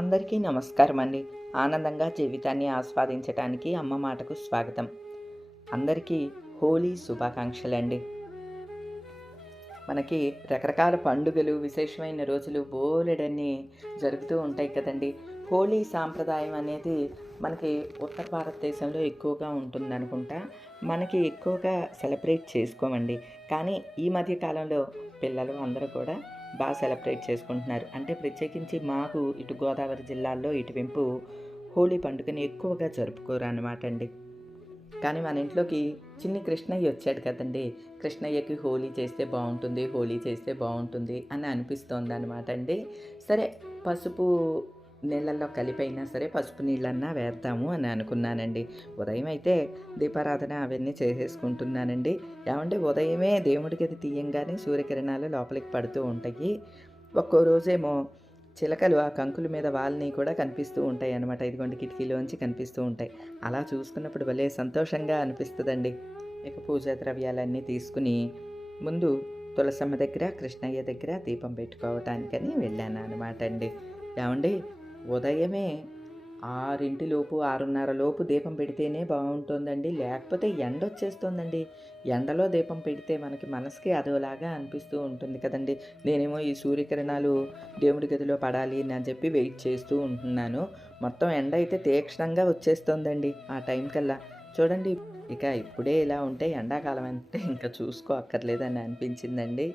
అందరికీ నమస్కారం అండి ఆనందంగా జీవితాన్ని ఆస్వాదించడానికి అమ్మ మాటకు స్వాగతం. అందరికీ హోలీ శుభాకాంక్షలు అండి మనకి రకరకాల పండుగలు విశేషమైన రోజులు బోలెడన్ని జరుగుతూ ఉంటాయి కదండి. హోలీ సాంప్రదాయం అనేది మనకి ఉత్తర భారతదేశంలో ఎక్కువగా ఉంటుంది అనుకుంటా. మనకి ఎక్కువగా సెలబ్రేట్ చేసుకోమండి. కానీ ఈ మధ్య కాలంలో పిల్లలు అందరూ కూడా బాగా సెలబ్రేట్ చేసుకుంటున్నారు. అంటే ప్రత్యేకించి మాకు ఇటు గోదావరి జిల్లాల్లో ఇటువైపు హోలీ పండుగని ఎక్కువగా జరుపుకోరు అనమాట అండి. కానీ మన ఇంట్లోకి చిన్ని కృష్ణయ్య వచ్చాడు కదండి. కృష్ణయ్యకి హోలీ చేస్తే బాగుంటుంది హోలీ చేస్తే బాగుంటుంది అని అనిపిస్తోంది అనమాట అండి. సరే పసుపు నీళ్ళల్లో కలిపైనా సరే పసుపు నీళ్ళన్నా వేద్దాము అని అనుకున్నానండి. ఉదయం అయితే దీపారాధన అవన్నీ చేసేసుకుంటున్నానండి. ఏమంటే ఉదయమే దేవుడికి అది తీయంగానే సూర్యకిరణాలు లోపలికి పడుతూ ఉంటాయి. ఒక్కో రోజేమో చిలకలు ఆ కంకుల మీద వాళ్ళని కూడా కనిపిస్తూ ఉంటాయి అనమాట ఇదిగోండి కిటికీలోంచి కనిపిస్తూ ఉంటాయి. అలా చూసుకున్నప్పుడు భలే సంతోషంగా అనిపిస్తుందండి. ఇక పూజా ద్రవ్యాలన్నీ తీసుకుని ముందు తులసమ్మ దగ్గర కృష్ణయ్య దగ్గర దీపం పెట్టుకోవటానికని వెళ్ళాను అనమాట అండి. ఏమండి ఉదయమే ఆరింటిలోపు ఆరున్నర లోపు దీపం పెడితేనే బాగుంటుందండి. లేకపోతే ఎండ వచ్చేస్తుందండి ఎండలో దీపం పెడితే మనకి మనసుకి అదోలాగా అనిపిస్తూ ఉంటుంది కదండి. నేనేమో ఈ సూర్యకిరణాలు దేవుడి గదిలో పడాలి అని చెప్పి వెయిట్ చేస్తూ ఉంటున్నాను. మొత్తం ఎండ అయితే తీక్షణంగా వచ్చేస్తుందండి ఆ టైం కల్లా. చూడండి ఇక ఇప్పుడే ఇలా ఉంటే ఎండాకాలం అంటే ఇంకా చూసుకో అక్కర్లేదని అనిపించిందండి.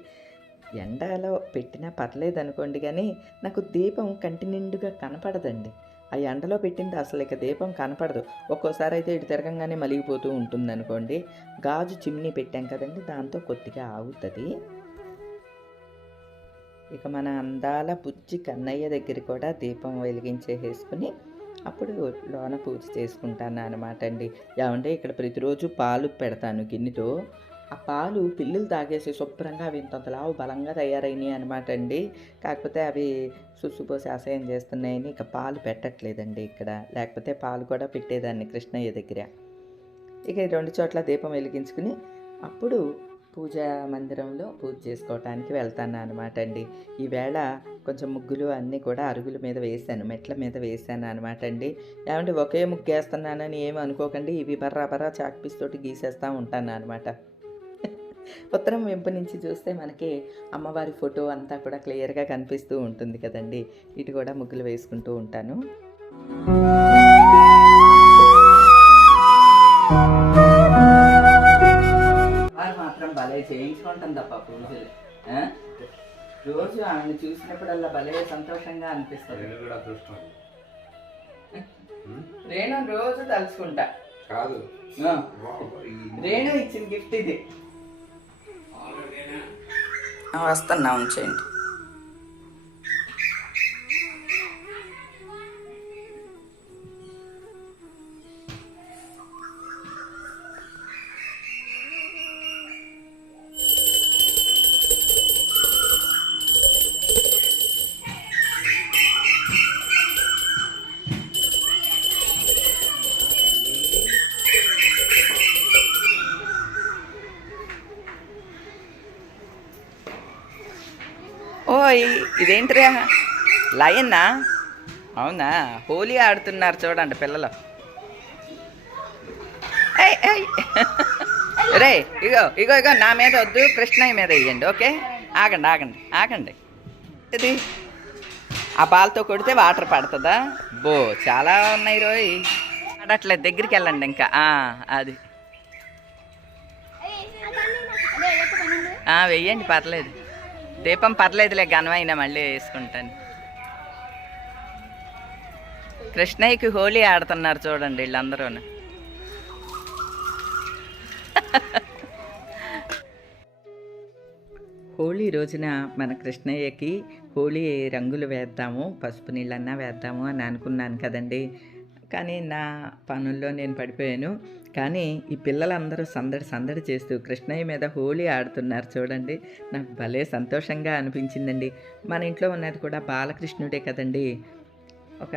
ఎండలో పెట్టినా పర్లేదు అనుకోండి కానీ నాకు దీపం కంటి నిండుగా కనపడదండి. ఆ ఎండలో పెట్టింది అసలు ఇక దీపం కనపడదు. ఒక్కోసారి అయితే ఇటు తిరగంగానే మలిగిపోతూ ఉంటుంది అనుకోండి గాజు చిమ్నీ పెట్టాం కదండి దాంతో కొద్దిగా ఆగుతుంది. ఇక మన అందాల బుజ్జి కన్నయ్య దగ్గర కూడా దీపం వెలిగించేసుకుని అప్పుడు లోన పూజ చేసుకుంటాను అనమాట అండి. ఏమంటే ఇక్కడ ప్రతిరోజు పాలు పెడతాను గిన్నెతో. ఆ పాలు పిల్లులు తాగేసి శుభ్రంగా అవి ఇంతలావు బలంగా తయారైనాయి అనమాట అండి. కాకపోతే అవి సుసుపోసి అసహ్యం చేస్తున్నాయని ఇక పాలు పెట్టట్లేదండి ఇక్కడ. లేకపోతే పాలు కూడా పెట్టేదాన్ని కృష్ణయ్య దగ్గర. ఇక రెండు చోట్ల దీపం వెలిగించుకుని అప్పుడు పూజా మందిరంలో పూజ చేసుకోవటానికి వెళ్తాను అనమాట అండి. ఈవేళ కొంచెం ముగ్గులు అన్నీ కూడా అరుగుల మీద వేశాను మెట్ల మీద వేశాను అనమాట అండి. ఏమంటే ఒకే ముగ్గు వేస్తున్నానని ఏమి అనుకోకండి ఇవి బర్రా బర్రా చాక్ పీస్ తోటి గీసేస్తూ ఉంటాను అనమాట ఉత్తరం వెంపు నుంచి చూస్తే మనకి అమ్మవారి ఫోటో అంతా కూడా క్లియర్గా కనిపిస్తూ ఉంటుంది కదండి. ఇటు కూడా ముగ్గులు వేసుకుంటూ ఉంటాను. మాత్రం భలే చేయించుకుంటాం తప్ప పూజలు. ఆ? రోజు ఆమెను చూసినప్పుడల్లా భలే సంతోషంగా అనిపిస్తుంది. రేణు రోజు తలుచుకుంటా. కాదు. రేణు ఇచ్చిన గిఫ్ట్ ఇది. వస్తున్నా ఉంచేయండి. ఓయ్ ఇ- ఇదేంటిరా? లయన్నా? అవునా? హోలీ ఆడుతున్నారు చూడండి పిల్లలు. రే ఇగో ఇగో ఇగో నా మీద వద్దు కృష్ణయ్య మీద వేయండి ఓకే? ఆగండి ఆగండి ఆగండి. ఇది ఆ బాల్తో కొడితే వాటర్ పడుతుందా? బో చాలా ఉన్నాయి రోయ్. ఆడట్లేదు దగ్గరికి వెళ్ళండి ఇంకా. అది. వెయ్యండి పర్లేదు. దీపం పర్లేదులే ఘనమైన మళ్ళీ వేసుకుంటాను. కృష్ణయ్యకి హోలీ ఆడుతున్నారు చూడండి వీళ్ళందరూ హోలీ రోజున మన కృష్ణయ్యకి హోలీ రంగులు వేద్దాము పసుపు నీళ్ళన్నా వేద్దాము అని అనుకున్నాను కదండి. కానీ నా పనుల్లో నేను పడిపోయాను. కానీ ఈ పిల్లలందరూ సందడి సందడి చేస్తూ కృష్ణయ్య మీద హోలీ ఆడుతున్నారు చూడండి. నాకు భలే సంతోషంగా అనిపించిందండి. మన ఇంట్లో ఉన్నది కూడా బాలకృష్ణుడే కదండి. ఒక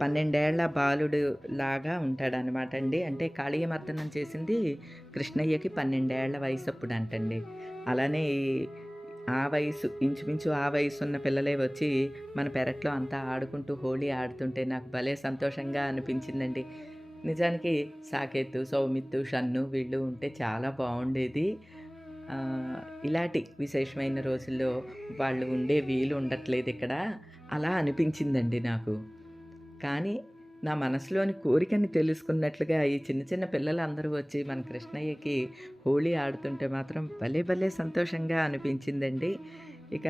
పన్నెండేళ్ళ బాలుడు లాగా ఉంటాడనమాట అండి. అంటే కాళీయమర్దనం చేసింది కృష్ణయ్యకి పన్నెండేళ్ళ వయసు అప్పుడు అంటండి అలానే ఈ ఆ వయసు ఇంచుమించు ఆ వయసు ఉన్న పిల్లలే వచ్చి మన పెరట్లో అంతా ఆడుకుంటూ హోలీ ఆడుతుంటే నాకు భలే సంతోషంగా అనిపించిందండి. నిజానికి సాకేత్ సౌమిత్తు షన్ను వీళ్ళు ఉంటే చాలా బాగుండేది. ఇలాంటి విశేషమైన రోజుల్లో వాళ్ళు ఉండే వీలు ఉండట్లేదు ఇక్కడ. అలా అనిపించిందండి నాకు. కానీ నా మనసులోని కోరికని తెలుసుకున్నట్లుగా ఈ చిన్న చిన్న పిల్లలందరూ వచ్చి మన కృష్ణయ్యకి హోలీ ఆడుతుంటే మాత్రం భలే భలే సంతోషంగా అనిపించిందండి. ఇక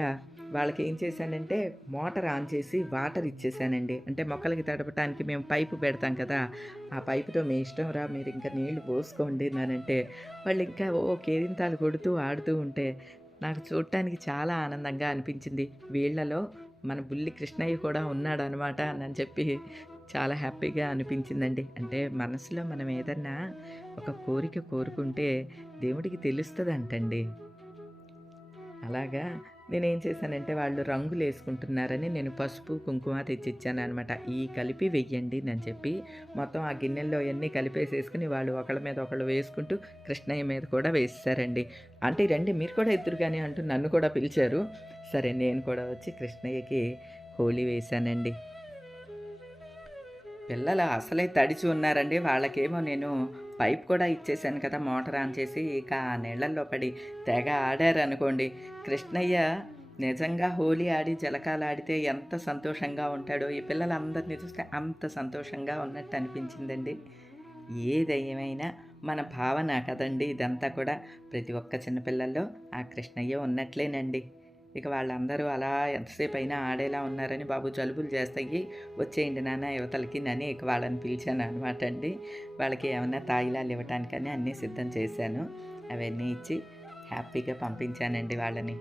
వాళ్ళకి ఏం చేశానంటే మోటార్ ఆన్ చేసి వాటర్ ఇచ్చేసానండి అంటే మొక్కలకి తడపడానికి మేము పైపు పెడతాం కదా ఆ పైపుతో మీ ఇష్టం రా మీరు ఇంకా నీళ్ళు పోసుకోండి నానంటే వాళ్ళు ఇంకా ఓ కేరింతాలు కొడుతూ ఆడుతూ ఉంటే నాకు చూడటానికి చాలా ఆనందంగా అనిపించింది. వీళ్ళలో మన బుల్లి కృష్ణయ్య కూడా ఉన్నాడు అనమాట అని చెప్పి చాలా హ్యాపీగా అనిపించిందండి. అంటే మనసులో మనం ఏదన్నా ఒక కోరిక కోరుకుంటే దేవుడికి తెలుస్తుంది అంటండి అలాగా నేనేం చేశానంటే వాళ్ళు రంగులు వేసుకుంటున్నారని నేను పసుపు కుంకుమ తెచ్చిచ్చాను అనమాట ఈ కలిపి వెయ్యండి అని చెప్పి మొత్తం ఆ గిన్నెల్లో అన్నీ కలిపేసేసుకుని వాళ్ళు ఒకళ్ళ మీద ఒకళ్ళు వేసుకుంటూ కృష్ణయ్య మీద కూడా వేసేసారండి. అంటే రండి మీరు కూడా ఇద్దరు కానీ అంటూ నన్ను కూడా పిలిచారు. సరే నేను కూడా వచ్చి కృష్ణయ్యకి హోలీ వేశానండి. పిల్లలు అసలే తడిచి ఉన్నారండి. వాళ్ళకేమో నేను పైప్ కూడా ఇచ్చేసాను కదా మోటార్ ఆన్ చేసి. ఇక ఆ నీళ్ళల్లో పడి తెగ ఆడారు అనుకోండి కృష్ణయ్య నిజంగా హోలీ ఆడి జలకాలు ఆడితే ఎంత సంతోషంగా ఉంటాడో. ఈ పిల్లలందరినీ చూస్తే అంత సంతోషంగా ఉన్నట్టు అనిపించిందండి. ఏదేమైనా మన భావన కదండి ఇదంతా కూడా. ప్రతి ఒక్క చిన్నపిల్లల్లో ఆ కృష్ణయ్య ఉన్నట్లేనండి. ఇక వాళ్ళందరూ అలా ఎంతసేపు అయినా ఆడేలా ఉన్నారని బాబు జలుబులు చేస్తాయి. వచ్చేయండి నాన్న యువతలకి నని ఇక వాళ్ళని పిలిచాను అనమాట అండి. వాళ్ళకి ఏమైనా తాయిలాలు ఇవ్వటానికని అన్నీ సిద్ధం చేశాను. అవన్నీ ఇచ్చి హ్యాపీగా పంపించానండి వాళ్ళని.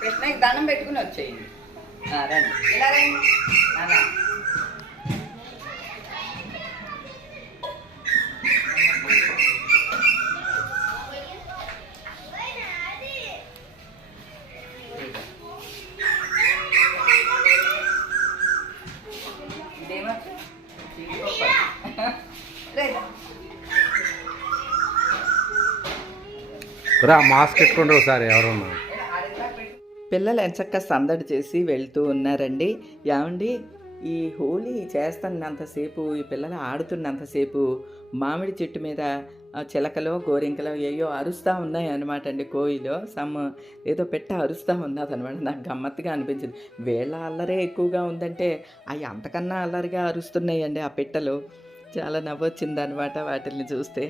కృష్ణకి దండం పెట్టుకుని వచ్చేయండి. ఆ, రండి. ఇలా రండి. రా మాస్క్ పెట్టుకుంటే ఒకసారి ఎవరన్నా. పిల్లలు ఎంచక్క సందడి చేసి వెళ్తూ ఉన్నారండి. ఏమండి ఈ హోలీ చేస్తున్నంతసేపు ఈ పిల్లలు ఆడుతున్నంతసేపు మామిడి చెట్టు మీద చిలకలో గోరింకలో ఏయో అరుస్తూ ఉన్నాయి అనమాట అండి కోయిలో. సమ్ ఏదో పెట్ట అరుస్తూ ఉన్నది అనమాట నాకు గమ్మత్తుగా అనిపించింది. వీళ్ళ అల్లరే ఎక్కువగా ఉందంటే అవి అంతకన్నా అల్లరిగా అరుస్తున్నాయండి ఆ పిట్టలు. చాలా నవ్వొచ్చింది అనమాట వాటిని చూస్తే.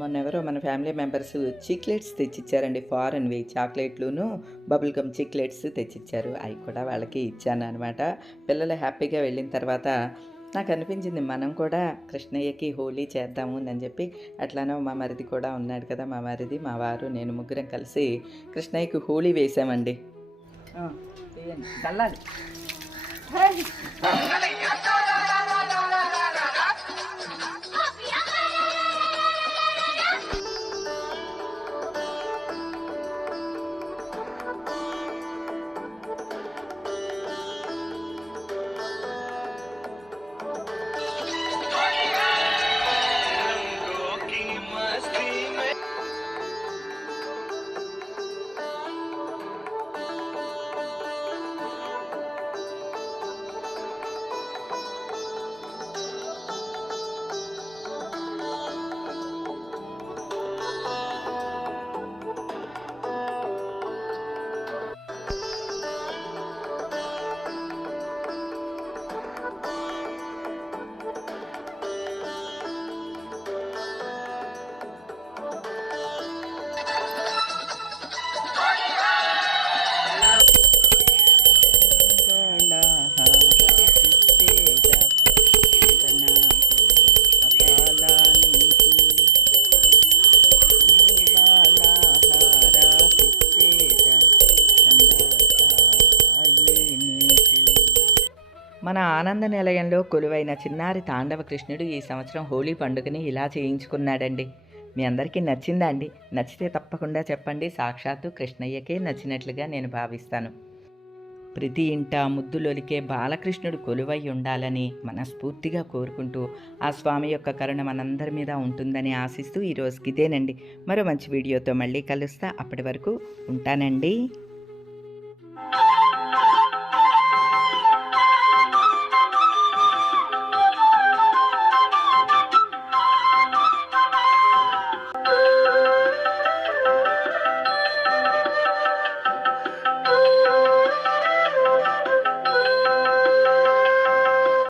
మొన్న ఎవరో మన ఫ్యామిలీ మెంబర్స్ చిక్లెట్స్ తెచ్చిచ్చారండి ఫారెన్వి. చాక్లెట్లును బబుల్ గమ్ చిక్లెట్స్ తెచ్చిచ్చారు. అవి కూడా వాళ్ళకి ఇచ్చాను అనమాట పిల్లలు హ్యాపీగా వెళ్ళిన తర్వాత నాకు అనిపించింది మనం కూడా కృష్ణయ్యకి హోలీ చేద్దాము అని చెప్పి అట్లానే మా మరిది కూడా ఉన్నాడు కదా మా మరిది మా వారు నేను ముగ్గురం కలిసి కృష్ణయ్యకి హోలీ వేసామండి. కల్లాలి ఆనంద నిలయంలో కొలువైన చిన్నారి తాండవ కృష్ణుడు ఈ సంవత్సరం హోలీ పండుగని ఇలా చేయించుకున్నాడండి. మీ అందరికీ నచ్చిందా అండి? నచ్చితే తప్పకుండా చెప్పండి. సాక్షాత్తు కృష్ణయ్యకే నచ్చినట్లుగా నేను భావిస్తాను. ప్రతి ఇంట ముద్దులొలికే బాలకృష్ణుడు కొలువై ఉండాలని మనస్ఫూర్తిగా కోరుకుంటూ ఆ స్వామి యొక్క కరుణ మనందరి మీద ఉంటుందని ఆశిస్తూ ఈరోజుకి ఇదేనండి. మరో మంచి వీడియోతో మళ్ళీ కలుస్తా. అప్పటి వరకు ఉంటానండి.